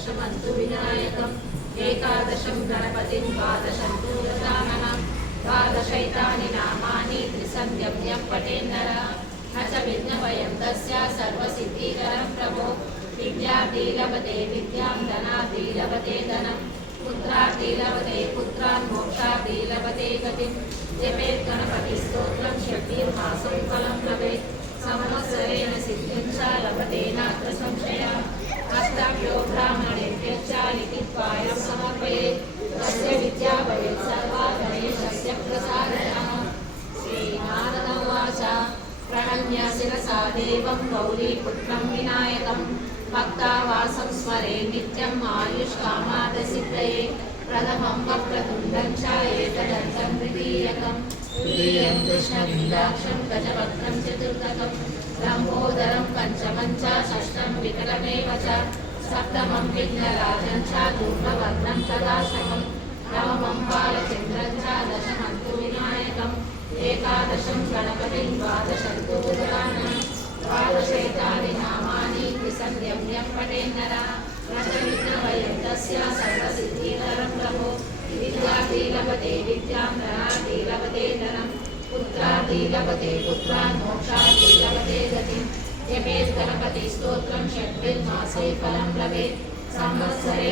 షష్టమస్తు వినాయకం ఏకాదశం గణపతిం ద్వాదశం భూతసానం ద్వాదశైతాని నామాని త్రిసంధ్యవ్యం పటేందర నచ విజ్ఞపయం తస్య సర్వసిద్ధికరం ప్రభో విద్యార్థి లభతే విద్యాం ధనార్థి లభతే ధనం పుత్రార్థి లభతే పుత్రాన్ మోక్షార్థి లభతే గతిం జపేత్ గణపతి స్తోత్రం షడ్డీర్మాసం ఫలం లభే సమవత్సరేణ సిద్ధించాలభ शिरसा देवं गौरीपुत्रं विनायकं भक्तावासं स्मरे नित्यम् आयुष्कामादसिद्धये प्रथमं वक्रतुण्डं च एकदन्तं द्वितीयकं तृतीयं कृष्णलिङ्गाक्षं गजवक्त्रं चतुर्थकं लम्बोदरं पञ्चमं च षष्ठं विकटमेव च सप्तमं विघ्नराजं च धूम्रवर्णं तदाष्टमं नवमं बालचन्द्रं च दशमं तु विनायकम् एकादशं गणपतिं द्वादशं तु बुधवानं द्वादशैतानि नामानि त्रिसन्ध्यं पठेन्नर रजविघ्नवयं तस्य सर्वसिद्धिकरं प्रभो विद्यार्थी लभते विद्यां धनार्थी लभते धनं पुत्रार्थी लभते पुत्रान् मोक्षार्थी लभते गतिं जपेत् गणपतिस्तोत्रं षड्भिर्मासे फलं लभेत् संवत्सरे